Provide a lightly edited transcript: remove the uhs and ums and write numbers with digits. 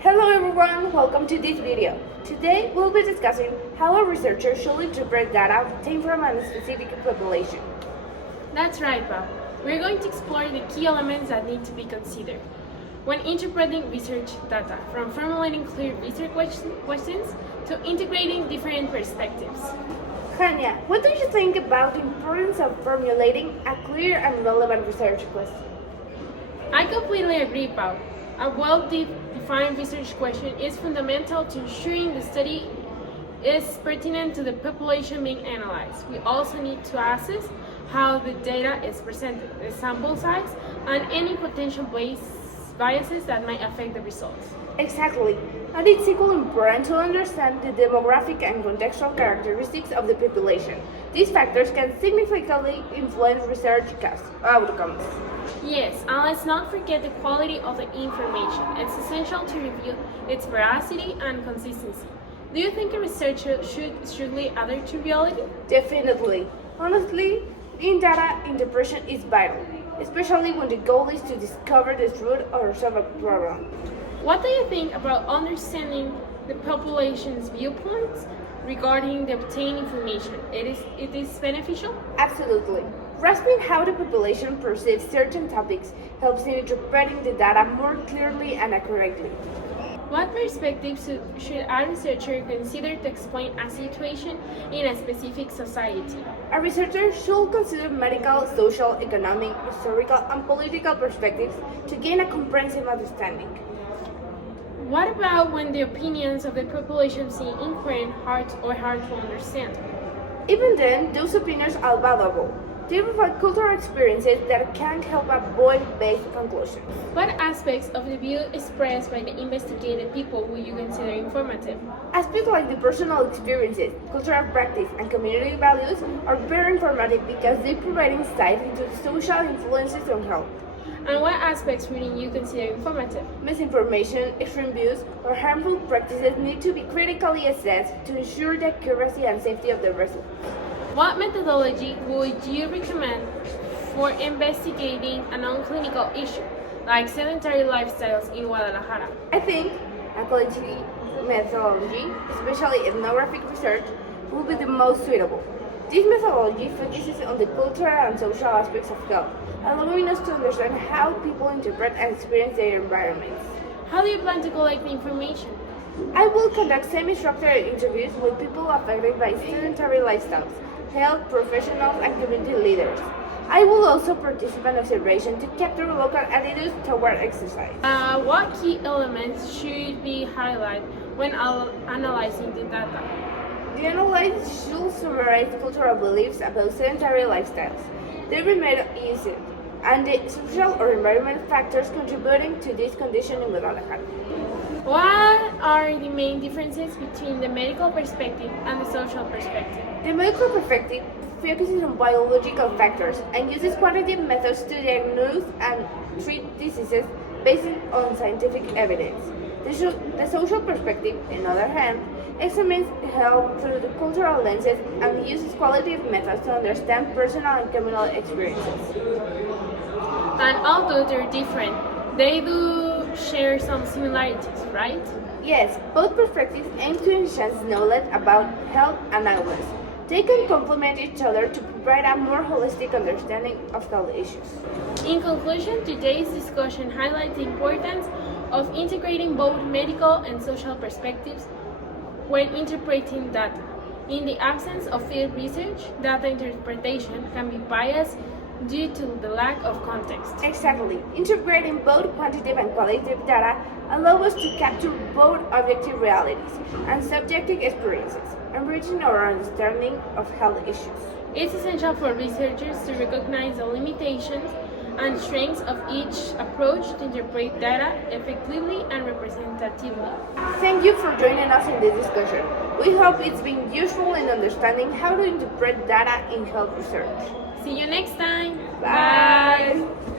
Hello everyone, welcome to this video. Today we'll be discussing how a researcher should interpret data obtained from a specific population. That's right, Bob. We're going to explore the key elements that need to be considered when interpreting research data, from formulating clear research questions to integrating different perspectives. Hania, what do you think about the importance of formulating a clear and relevant research question? I completely agree, Bob. A well-defined research question is fundamental to ensuring the study is pertinent to the population being analyzed. We also need to assess how the data is presented, the sample size, and any potential biases that might affect the results. Exactly, and it's equally important to understand the demographic and contextual characteristics of the population. These factors can significantly influence research outcomes. Yes, and let's not forget the quality of the information. It's essential to review its veracity and consistency. Do you think a researcher should strictly adhere to reality? Definitely. Honestly, in data interpretation is vital, especially when the goal is to discover the truth or solve a problem. What do you think about understanding the population's viewpoints regarding the obtained information? It is beneficial? Absolutely. Grasping how the population perceives certain topics helps in interpreting the data more clearly and accurately. What perspectives should a researcher consider to explain a situation in a specific society? A researcher should consider medical, social, economic, historical, and political perspectives to gain a comprehensive understanding. What about when the opinions of the population seem incoherent, hard to understand? Even then, those opinions are valuable. They provide cultural experiences that can help avoid vague conclusions. What aspects of the view expressed by the investigated people would you consider informative? Aspects like the personal experiences, cultural practice, and community values are very informative because they provide insight into the social influences on health. And what aspects would you consider informative? Misinformation, extreme views, or harmful practices need to be critically assessed to ensure the accuracy and safety of the results. What methodology would you recommend for investigating a non-clinical issue, like sedentary lifestyles in Guadalajara? I think a qualitative methodology, especially ethnographic research, will be the most suitable. This methodology focuses on the cultural and social aspects of health, allowing us to understand how people interpret and experience their environments. How do you plan to collect the information? I will conduct semi-structured interviews with people affected by sedentary lifestyles, health professionals, and community leaders. I will also participate in observation to capture local attitudes toward exercise. What key elements should be highlighted when analyzing the data? The analysis should summarize cultural beliefs about sedentary lifestyles, their remedy usage, and the social or environmental factors contributing to this condition in Guadalajara. What are the main differences between the medical perspective and the social perspective? The medical perspective focuses on biological factors and uses quantitative methods to diagnose and treat diseases based on scientific evidence. The social perspective, on the other hand, examines health through the cultural lenses and uses qualitative methods to understand personal and communal experiences. And although they're different, they do share some similarities, right? Yes, both perspectives aim to enhance knowledge about health and wellness. They can complement each other to provide a more holistic understanding of health issues. In conclusion, today's discussion highlights the importance of integrating both medical and social perspectives when interpreting data. In the absence of field research, data interpretation can be biased due to the lack of context. Exactly. Integrating both quantitative and qualitative data allows us to capture both objective realities and subjective experiences, enriching our understanding of health issues. It's essential for researchers to recognize the limitations and strengths of each approach to interpret data effectively and representatively. Thank you for joining us in this discussion. We hope it's been useful in understanding how to interpret data in health research. See you next time. Bye.